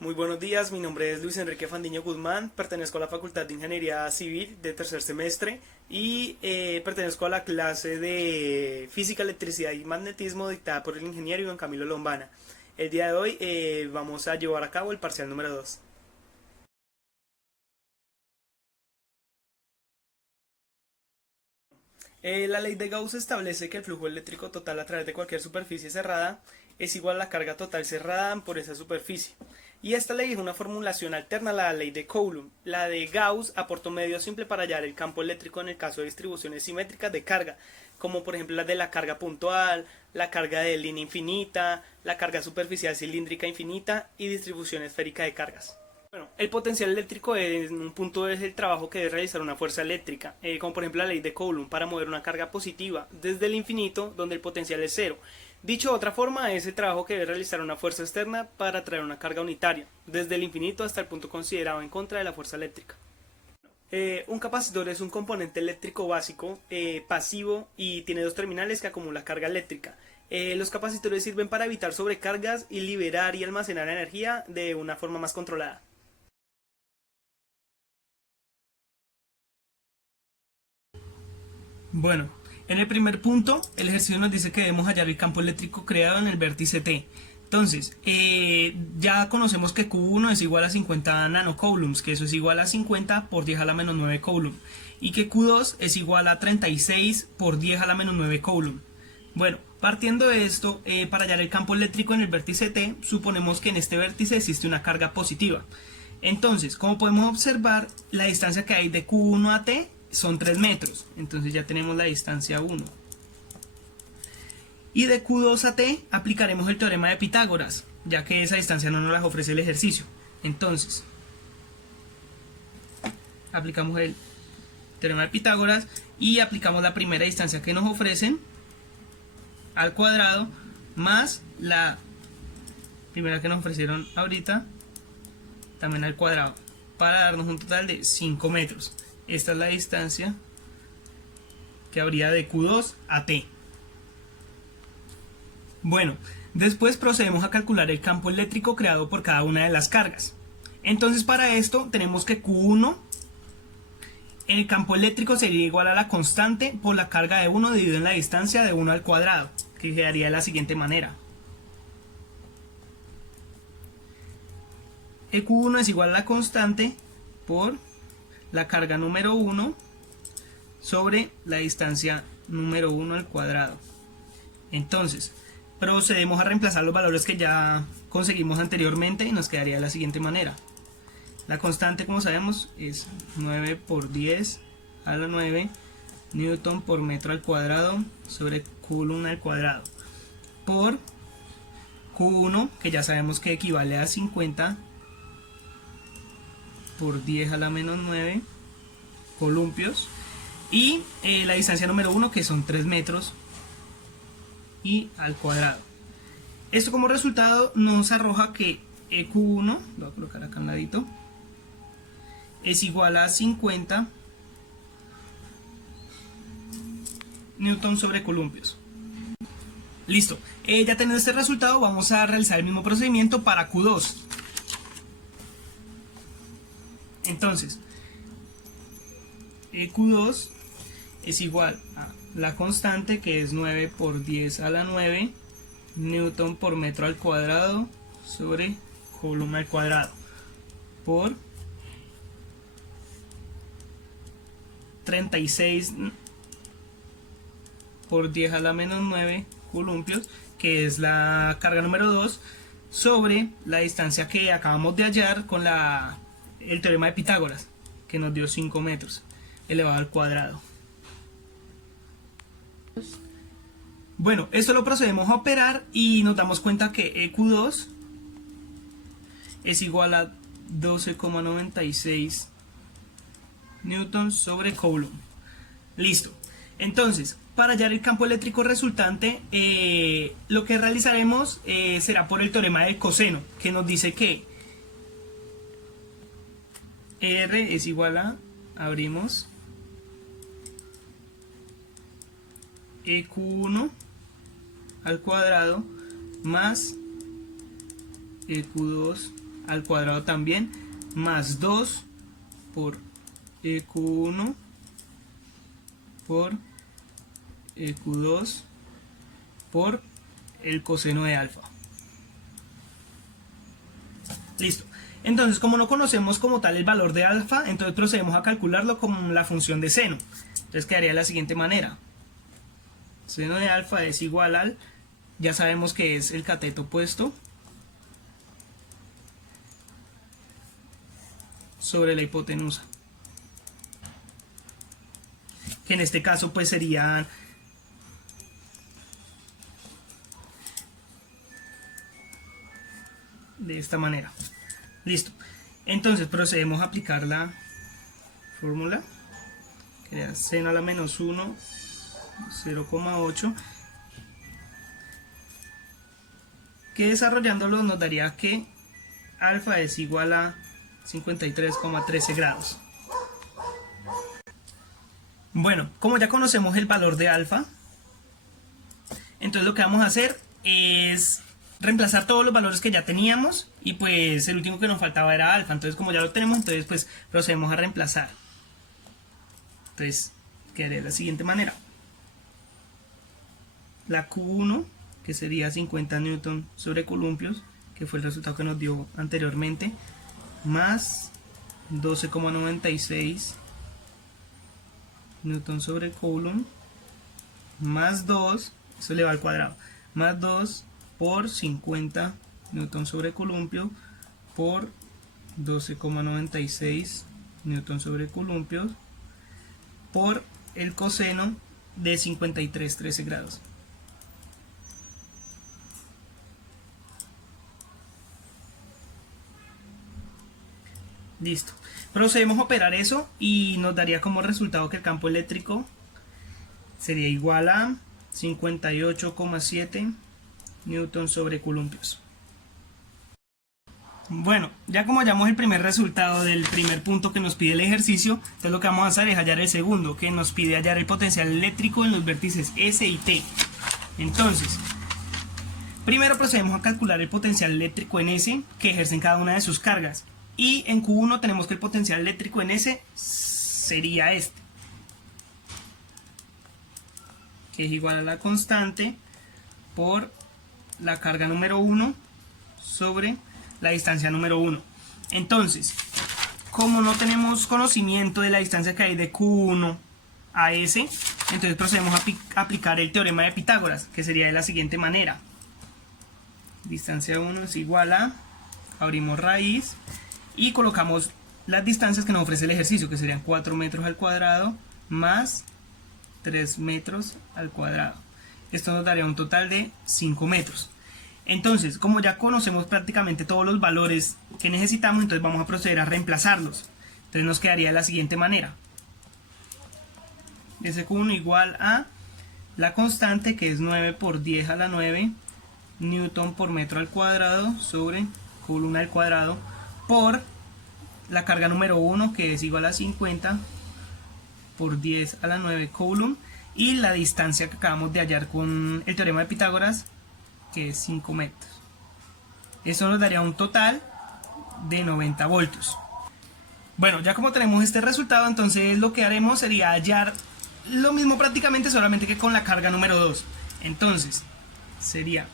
Muy buenos días, mi nombre es Luis Enrique Fandiño Guzmán, pertenezco a la Facultad de Ingeniería Civil de tercer semestre y pertenezco a la clase de Física, Electricidad y Magnetismo dictada por el ingeniero Iván Camilo Lombana. El día de hoy vamos a llevar a cabo el parcial número 2. La ley de Gauss establece que el flujo eléctrico total a través de cualquier superficie cerrada es igual a la carga total cerrada por esa superficie. Y esta ley es una formulación alterna a la ley de Coulomb. La de Gauss aportó un medio simple para hallar el campo eléctrico en el caso de distribuciones simétricas de carga, como por ejemplo la de la carga puntual, la carga de línea infinita, la carga superficial cilíndrica infinita y distribución esférica de cargas. Bueno, el potencial eléctrico en un punto es el trabajo que debe realizar una fuerza eléctrica, como por ejemplo la ley de Coulomb para mover una carga positiva desde el infinito, donde el potencial es cero. Dicho de otra forma, es el trabajo que debe realizar una fuerza externa para traer una carga unitaria, desde el infinito hasta el punto considerado en contra de la fuerza eléctrica. Un capacitor es un componente eléctrico básico, pasivo y tiene dos terminales que acumulan carga eléctrica. Los capacitores sirven para evitar sobrecargas y liberar y almacenar energía de una forma más controlada. Bueno, en el primer punto, el ejercicio nos dice que debemos hallar el campo eléctrico creado en el vértice T. Entonces, ya conocemos que Q1 es igual a 50 nanocoulombs, que eso es igual a 50 por 10 a la menos 9 coulomb, y que Q2 es igual a 36 por 10 a la menos 9 coulomb. Bueno, partiendo de esto, para hallar el campo eléctrico en el vértice T, suponemos que en este vértice existe una carga positiva. Entonces, como podemos observar, la distancia que hay de Q1 a T son 3 metros, entonces ya tenemos la distancia 1. Y de Q2 a T aplicaremos el teorema de Pitágoras, ya que esa distancia no nos la ofrece el ejercicio. Entonces, aplicamos el teorema de Pitágoras y aplicamos la primera distancia que nos ofrecen al cuadrado más la primera que nos ofrecieron ahorita también al cuadrado, para darnos un total de 5 metros. Esta es la distancia que habría de Q2 a T. Bueno, después procedemos a calcular el campo eléctrico creado por cada una de las cargas. Entonces, para esto tenemos que Q1, el campo eléctrico sería igual a la constante por la carga de 1 dividido en la distancia de 1 al cuadrado, que quedaría de la siguiente manera. El Q1 es igual a la constante por la carga número 1 sobre la distancia número 1 al cuadrado. Entonces, procedemos a reemplazar los valores que ya conseguimos anteriormente y nos quedaría de la siguiente manera. La constante, como sabemos, es 9 por 10 a la 9 newton por metro al cuadrado sobre coulomb al cuadrado por Q1, que ya sabemos que equivale a 50 por 10 a la menos 9 columpios, y la distancia número 1, que son 3 metros y al cuadrado. Esto como resultado nos arroja que EQ1, lo voy a colocar acá a un ladito, es igual a 50 newton sobre columpios. Listo, ya teniendo este resultado vamos a realizar el mismo procedimiento para Q2. Entonces, Q2 es igual a la constante, que es 9 por 10 a la 9 newton por metro al cuadrado sobre coulomb al cuadrado por 36 por 10 a la menos 9 columpios, que es la carga número 2, sobre la distancia que acabamos de hallar con el teorema de Pitágoras, que nos dio 5 metros elevado al cuadrado. Bueno, esto lo procedemos a operar y nos damos cuenta que EQ2 es igual a 12,96 newtons sobre coulomb. Listo. Entonces, para hallar el campo eléctrico resultante, lo que realizaremos será por el teorema del coseno, que nos dice que R es igual a, abrimos, EQ1 al cuadrado más EQ2 al cuadrado también, más 2 por EQ1 por EQ2 por el coseno de alfa. Listo. Entonces, como no conocemos como tal el valor de alfa, entonces procedemos a calcularlo como la función de seno. Entonces quedaría de la siguiente manera. Seno de alfa es igual al, ya sabemos que es el cateto opuesto, sobre la hipotenusa. Que en este caso pues serían de esta manera. Listo. Entonces procedemos a aplicar la fórmula, que es seno a la menos 1, 0,8, que desarrollándolo nos daría que alfa es igual a 53,13 grados. Bueno, como ya conocemos el valor de alfa, entonces lo que vamos a hacer es reemplazar todos los valores que ya teníamos, y pues el último que nos faltaba era alfa. Entonces como ya lo tenemos, entonces pues procedemos a reemplazar. Entonces quedaría de la siguiente manera: la Q1, que sería 50 newton sobre columpios, que fue el resultado que nos dio anteriormente, más 12,96 newton sobre coulomb, más 2, eso le va al cuadrado, más 2 por 50 newton sobre columpio por 12,96 newton sobre columpios por el coseno de 53,13 grados. Listo. Procedemos a operar eso y nos daría como resultado que el campo eléctrico sería igual a 58,7 newton sobre columpios. Bueno, ya como hallamos el primer resultado del primer punto que nos pide el ejercicio, entonces lo que vamos a hacer es hallar el segundo, que nos pide hallar el potencial eléctrico en los vértices S y T. Entonces, primero procedemos a calcular el potencial eléctrico en S que ejercen cada una de sus cargas. Y en Q1 tenemos que el potencial eléctrico en S sería este, que es igual a la constante por la carga número 1 sobre la distancia número 1. Entonces, como no tenemos conocimiento de la distancia que hay de Q1 a S, entonces procedemos a aplicar el teorema de Pitágoras, que sería de la siguiente manera: distancia 1 es igual a, abrimos raíz, y colocamos las distancias que nos ofrece el ejercicio, que serían 4 metros al cuadrado más 3 metros al cuadrado. Esto nos daría un total de 5 metros. Entonces, como ya conocemos prácticamente todos los valores que necesitamos, entonces vamos a proceder a reemplazarlos. Entonces nos quedaría de la siguiente manera: SQ1 igual a la constante, que es 9 por 10 a la 9 newton por metro al cuadrado sobre coulomb al cuadrado, por la carga número 1, que es igual a 50 por 10 a la 9 coulomb, y la distancia que acabamos de hallar con el teorema de Pitágoras, que es 5 metros. Eso nos daría un total de 90 voltios. Bueno, ya como tenemos este resultado, entonces lo que haremos sería hallar lo mismo prácticamente, solamente que con la carga número 2. Entonces sería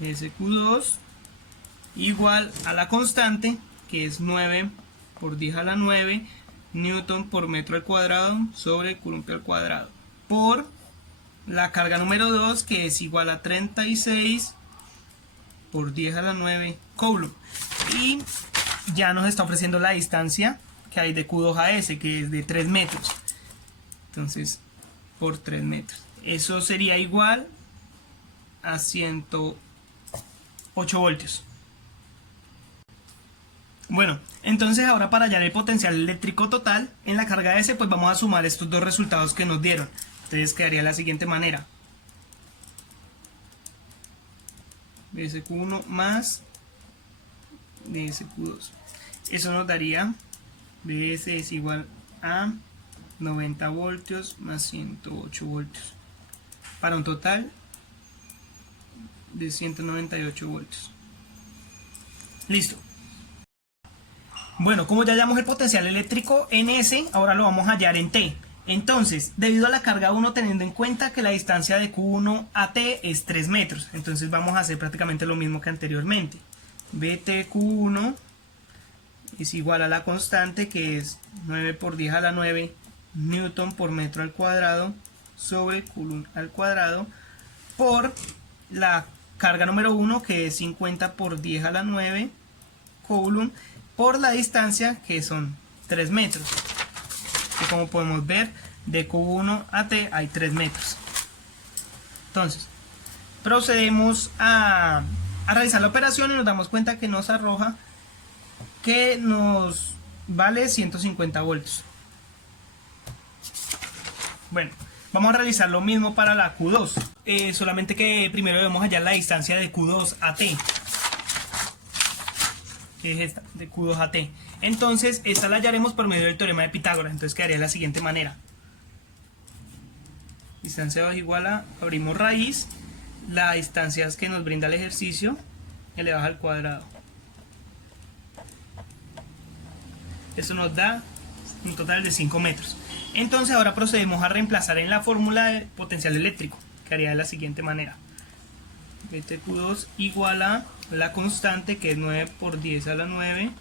SQ2 igual a la constante, que es 9 por 10 a la 9 newton por metro al cuadrado sobre columpio al cuadrado, por la carga número 2, que es igual a 36 por 10 a la 9 coulomb. Y ya nos está ofreciendo la distancia que hay de Q2 a S, que es de 3 metros. Entonces, por 3 metros. Eso sería igual a 108 voltios. Bueno, entonces ahora para hallar el potencial eléctrico total en la carga S, pues vamos a sumar estos dos resultados que nos dieron. Entonces quedaría de la siguiente manera: SQ1 más SQ2. Eso nos daría BS es igual a 90 voltios más 108 voltios, para un total de 198 voltios. Listo. Bueno, como ya hallamos el potencial eléctrico en S, ahora lo vamos a hallar en T. Entonces, debido a la carga 1, teniendo en cuenta que la distancia de Q1 a T es 3 metros, entonces vamos a hacer prácticamente lo mismo que anteriormente. BTQ1 es igual a la constante, que es 9 por 10 a la 9 newton por metro al cuadrado sobre coulomb al cuadrado, por la carga número 1, que es 50 por 10 a la 9 coulomb, por la distancia, que son 3 metros. Que como podemos ver, de Q1 a T hay 3 metros. Entonces, procedemos a realizar la operación y nos damos cuenta que nos arroja que nos vale 150 voltios. Bueno, vamos a realizar lo mismo para la Q2, solamente que primero debemos hallar la distancia de Q2 a T, que es esta, de Q2 a T. Entonces, esta la hallaremos por medio del teorema de Pitágoras. Entonces quedaría de la siguiente manera: distancia 2 igual a, abrimos raíz, la distancia que nos brinda el ejercicio elevado al cuadrado. Eso nos da un total de 5 metros. Entonces ahora procedemos a reemplazar en la fórmula de potencial eléctrico, que haría de la siguiente manera: BTQ2 igual a la constante, que es 9 por 10 a la 9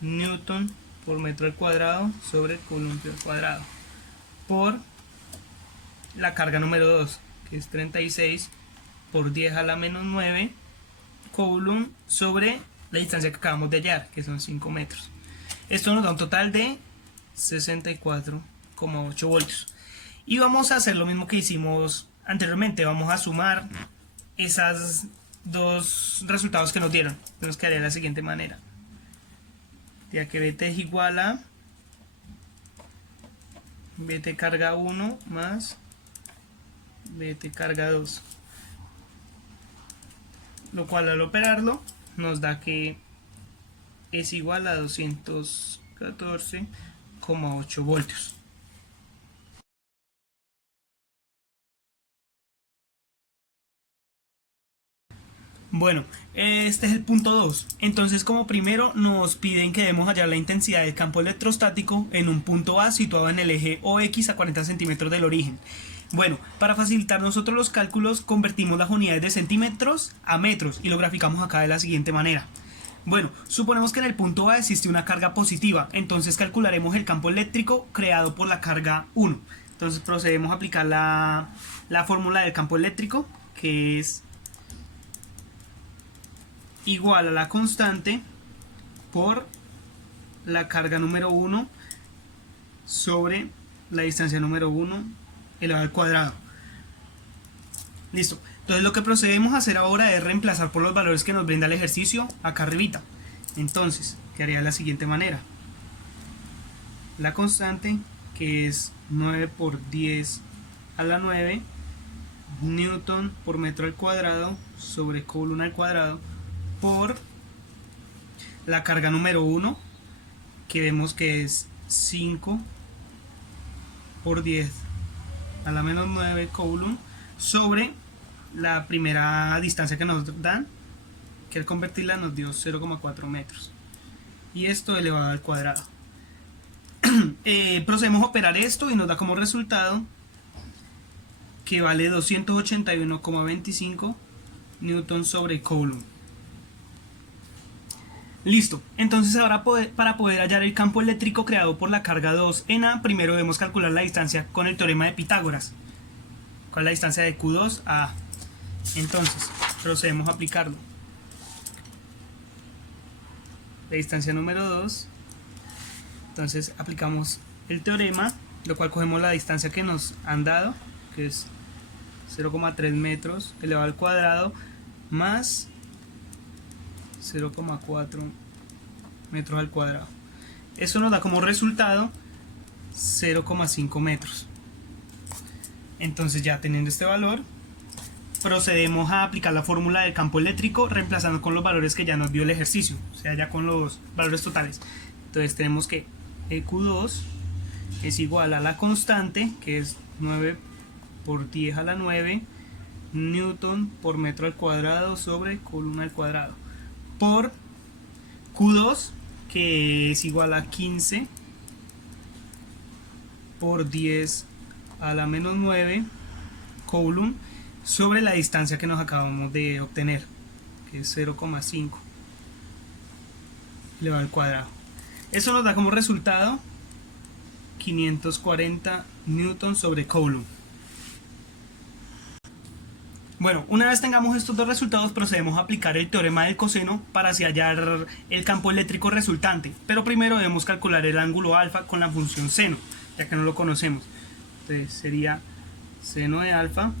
newton por metro al cuadrado sobre coulomb al cuadrado, por la carga número 2, que es 36 por 10 a la menos 9 coulomb sobre la distancia que acabamos de hallar, que son 5 metros. Esto nos da un total de 64,8 voltios. Y vamos a hacer lo mismo que hicimos anteriormente. Vamos a sumar esas dos resultados que nos dieron. Nos quedaría de la siguiente manera: ya que BT es igual a BT carga 1 más BT carga 2, lo cual al operarlo nos da que es igual a 214,8 voltios. Bueno, este es el punto 2. Entonces, como primero nos piden que debemos hallar la intensidad del campo electrostático en un punto A situado en el eje OX a 40 centímetros del origen. Bueno, para facilitar nosotros los cálculos, convertimos las unidades de centímetros a metros y lo graficamos acá de la siguiente manera. Bueno, suponemos que en el punto A existe una carga positiva, entonces calcularemos el campo eléctrico creado por la carga 1. Entonces procedemos a aplicar la fórmula del campo eléctrico, que es igual a la constante por la carga número 1 sobre la distancia número 1 elevado al cuadrado. Listo. Entonces lo que procedemos a hacer ahora es reemplazar por los valores que nos brinda el ejercicio acá arribita. Entonces quedaría de la siguiente manera: la constante, que es 9 por 10 a la 9 newton por metro al cuadrado sobre coulomb al cuadrado, por la carga número 1, que vemos que es 5 por 10 a la menos 9 coulomb, sobre la primera distancia que nos dan, que al convertirla nos dio 0,4 metros, y esto elevado al cuadrado. Procedemos a operar esto y nos da como resultado que vale 281,25 newton sobre coulomb. Listo. Entonces ahora para poder hallar el campo eléctrico creado por la carga 2 en A, primero debemos calcular la distancia con el teorema de Pitágoras. ¿Cuál es la distancia de Q2 a A? Entonces procedemos a aplicarlo. La distancia número 2. Entonces aplicamos el teorema, lo cual cogemos la distancia que nos han dado, que es 0,3 metros elevado al cuadrado más 0,4 metros al cuadrado. Eso nos da como resultado 0,5 metros. Entonces, ya teniendo este valor, procedemos a aplicar la fórmula del campo eléctrico, reemplazando con los valores que ya nos dio el ejercicio, o sea, ya con los valores totales. Entonces tenemos que EQ2 es igual a la constante, que es 9 por 10 a la 9 newton por metro al cuadrado sobre coulomb al cuadrado, por Q2, que es igual a 15 por 10 a la menos 9 coulomb sobre la distancia que nos acabamos de obtener, que es 0,5 elevado al cuadrado. Eso nos da como resultado 540 newton sobre coulomb. Bueno, una vez tengamos estos dos resultados, procedemos a aplicar el teorema del coseno para así hallar el campo eléctrico resultante. Pero primero debemos calcular el ángulo alfa con la función seno, ya que no lo conocemos. Entonces sería seno de alfa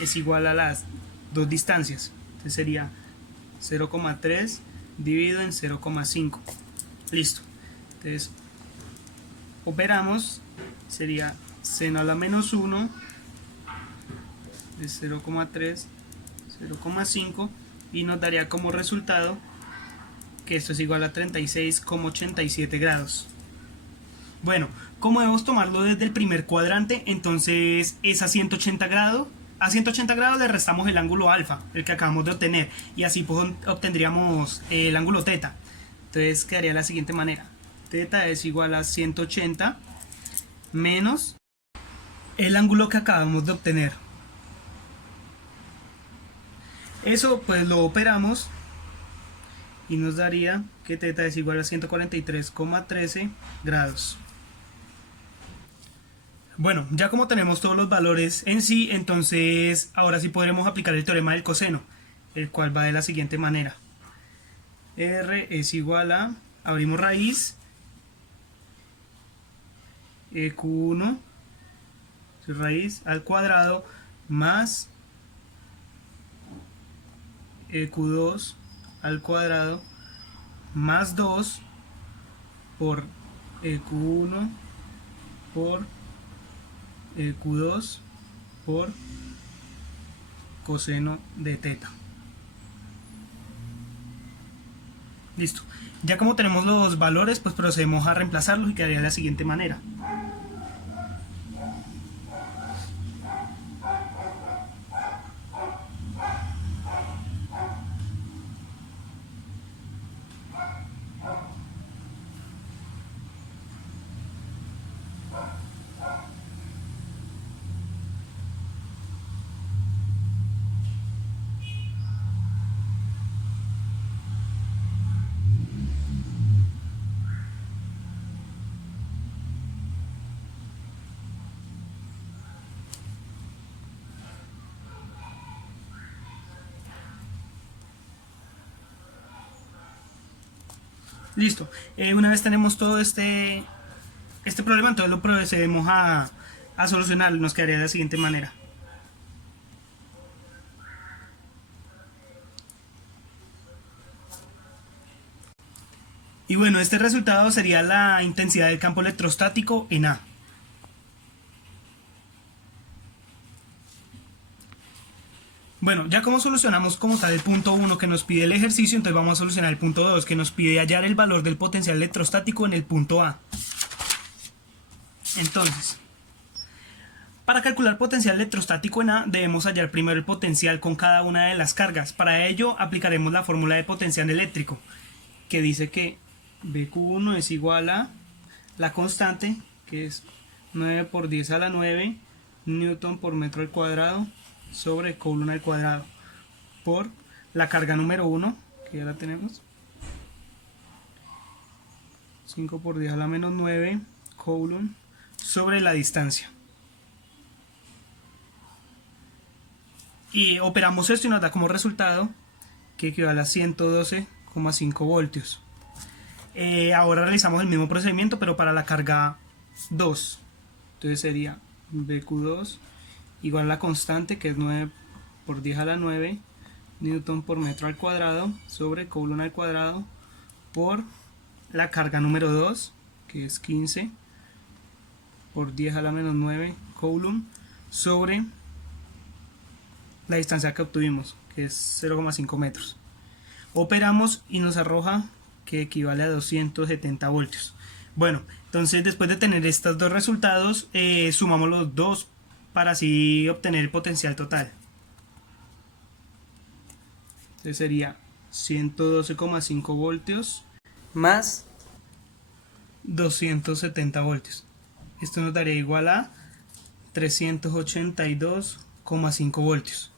es igual a las dos distancias. Entonces sería 0,3 dividido en 0,5. Listo. Entonces operamos, sería seno a la menos 1 de 0,3, 0,5 y nos daría como resultado que esto es igual a 36,87 grados. Bueno, como debemos tomarlo desde el primer cuadrante, entonces es a 180 grados. A 180 grados le restamos el ángulo alfa, el que acabamos de obtener, y así pues obtendríamos el ángulo teta. Entonces quedaría de la siguiente manera: teta es igual a 180 menos el ángulo que acabamos de obtener. Eso pues lo operamos y nos daría que teta es igual a 143,13 grados. Bueno, ya como tenemos todos los valores en sí, entonces ahora sí podremos aplicar el teorema del coseno, el cual va de la siguiente manera: R es igual a, abrimos raíz, EQ1, raíz al cuadrado, más EQ2 al cuadrado, más 2 por EQ1 por EQ2 por coseno de teta. Listo. Ya como tenemos los valores, pues procedemos a reemplazarlos y quedaría de la siguiente manera: listo. Una vez tenemos todo este problema, entonces lo procedemos a solucionarlo. Nos quedaría de la siguiente manera: y bueno, este resultado sería la intensidad del campo electrostático en A. Bueno, ya como solucionamos como tal el punto 1 que nos pide el ejercicio, entonces vamos a solucionar el punto 2 que nos pide hallar el valor del potencial electrostático en el punto A. Entonces, para calcular potencial electrostático en A, debemos hallar primero el potencial con cada una de las cargas. Para ello aplicaremos la fórmula de potencial eléctrico, que dice que BQ1 es igual a la constante, que es 9 por 10 a la 9 newton por metro al cuadrado sobre coulomb al cuadrado, por la carga número 1, que ya la tenemos, 5 por 10 a la menos 9 coulomb sobre la distancia. Y operamos esto y nos da como resultado que equivale a 112,5 voltios. Ahora realizamos el mismo procedimiento, pero para la carga 2. Entonces sería BQ2 igual a la constante, que es 9 por 10 a la 9 newton por metro al cuadrado sobre coulomb al cuadrado, por la carga número 2, que es 15 por 10 a la menos 9 coulomb sobre la distancia que obtuvimos, que es 0,5 metros. Operamos y nos arroja que equivale a 270 voltios. Bueno, entonces después de tener estos dos resultados, sumamos los dos para así obtener el potencial total. Entonces sería 112,5 voltios más 270 voltios. Esto nos daría igual a 382,5 voltios.